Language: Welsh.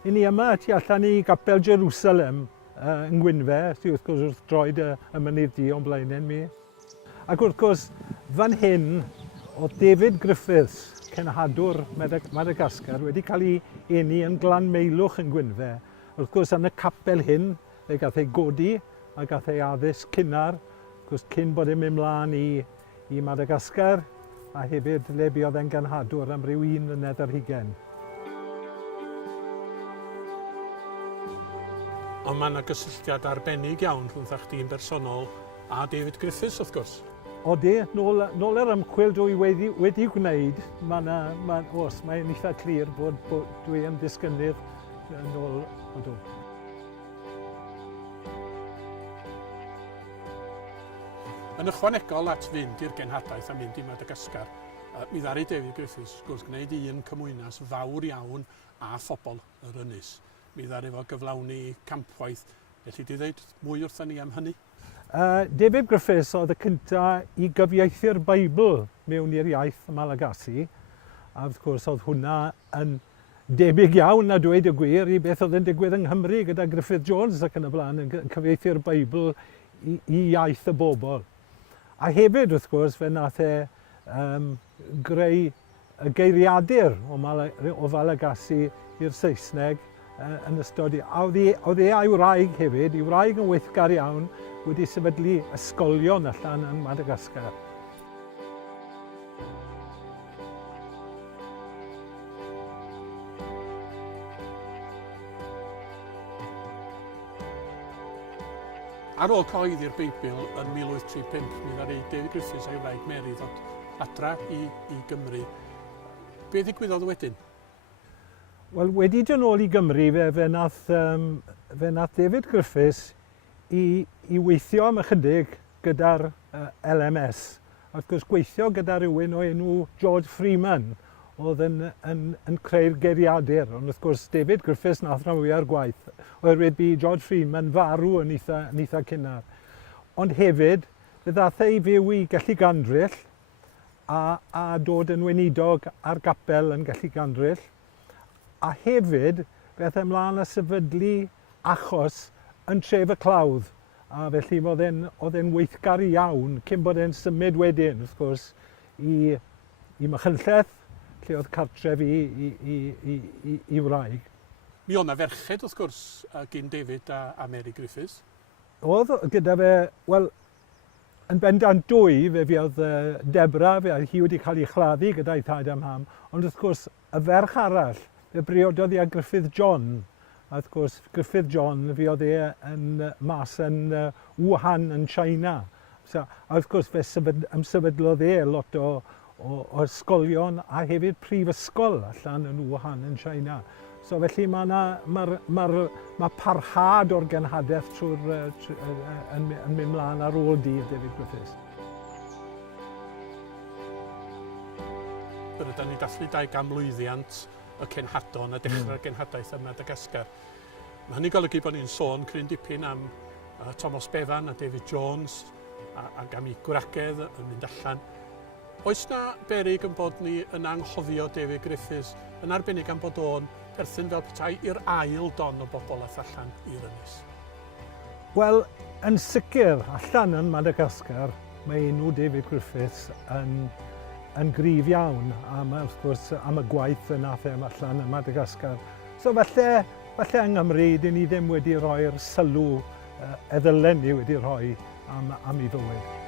'Y ni yma tu allan i gapel Jerusalem yn Gwynfe, sydd wrth gwrs wrth droed y mynydd du o'n blaenau mi. Ac wrth gwrs, fan hyn oedd David Griffiths, cenhadwr Madagascar, wedi cael ei eni yn Glanmeilwch yn Gwynfe. Wrth gwrs, yn y capel hyn, fe gath ei godi a gath ei addysg cynnar, wrth gwrs, cyn bod e'n mynd mlaen i Madagascar, a hefyd le buodd e'n genhadwr am ryw 1 mlynedd ar hugain. Ond mae yna gysylltiad arbennig iawn rhwng chdi'n bersonol a David Griffiths, wrth gwrs. Odi, nôl yr ymchwil dwi wedi gwneud, mae'n eitha clir bod dwi yn ddisgynydd nôl ydw. Yn ychwanegol at fynd i'r genhadaeth a mynd i Madagascar, mi ddaru David Griffiths gwrs gwneud un cymwynas fawr iawn a phobl yr ynys. Mi ddaru fo gyflawni campwaith. Felly di ddweud mwy wrthyn ni am hynny? David Griffiths oedd y cyntaf i gyfieithu'r Beibl mewn i'r iaith Malagasy. A wrth gwrs oedd hwnna yn debyg iawn a dweud y gwir i beth oedd yn digwydd yng Nghymru gyda Gruffydd Jones ac yn y blaen yn cyfieithu'r Beibl i iaith y bobl. A hefyd wrth gwrs fe nath greu y geiriadur o Fadagascar i'r Saesneg yn ystod. A oedd a'i wraig hefyd, ei wraig yn weithgar iawn, wedi sefydlu ysgolion allan yn Madagascar. Ar ôl cyhoeddi'r Beibl yn 1835, mi ddaru David Griffiths a'i wraig Mary ddod adra i Gymru. Be ddigwyddodd wedyn? Wel, wedi dod nôl i Gymru, fe nath David Griffiths i weithio am ychydig gyda'r LMS. Wrth gwrs, gweithio gyda rhywun o enw George Freeman oedd yn creu'r geiriadur. Ond wrth gwrs, David Griffiths nath rhan fwyaf o'r gwaith, oherwydd bu George Freeman farw yn eitha cynnar. Ond hefyd, fe ddath ei fyw i Gelli Gandryll a dod yn weinidog ar gapel yn Gelli Gandryll. A hefyd, beth ymlaen a sefydlu achos yn tref y clawdd. A felly oedd e'n weithgar iawn cyn bod e'n symud wedyn, wrth gwrs, i Machynlleth, lle oedd cartref i wraig. Mi o'na ferched, wrth gwrs, gyn David a Mary Griffiths. Oedd gyda fe, wel, yn bendant dwy, fe oedd Debra, hi wedi cael ei chladdu gyda'i thad am ham, ond wrth gwrs, y ferch arall, fe briododd i a Gruffydd John. A wrth gwrs, Gruffydd John, fe oedd yn mas yn Wuhan yn China. A wrth gwrs, fe ymsefydlodd lot o ysgolion a hefyd prifysgol allan yn Wuhan yn China. So felly mae parhad o'r genhadaeth yn mynd mlaen ar ôl David Griffiths. Byddwn ni dathlu 200 mlwyddiant y cenhadon a dechrau'r genhadaeth ym Madagascar. Mae hynny'n golygu bod ni'n sôn cryn dipyn am Thomas Bevan a David Jones ac am ei gwragedd yn mynd allan. Oes na beryg yn bod ni yn anghofio David Griffiths yn arbennig am bod o'n perthyn fel petai i'r ail don o bobl ath allan i'r ynys? Wel, yn sicr, allan yn Madagascar, mae enw David Griffiths yn gryf iawn wrth gwrs am y gwaith yna allan yn Madagascar. So falle yng Nghymru, dyn ni ddim wedi rhoi'r sylw y ddylen ni wedi rhoi am ei fywyd.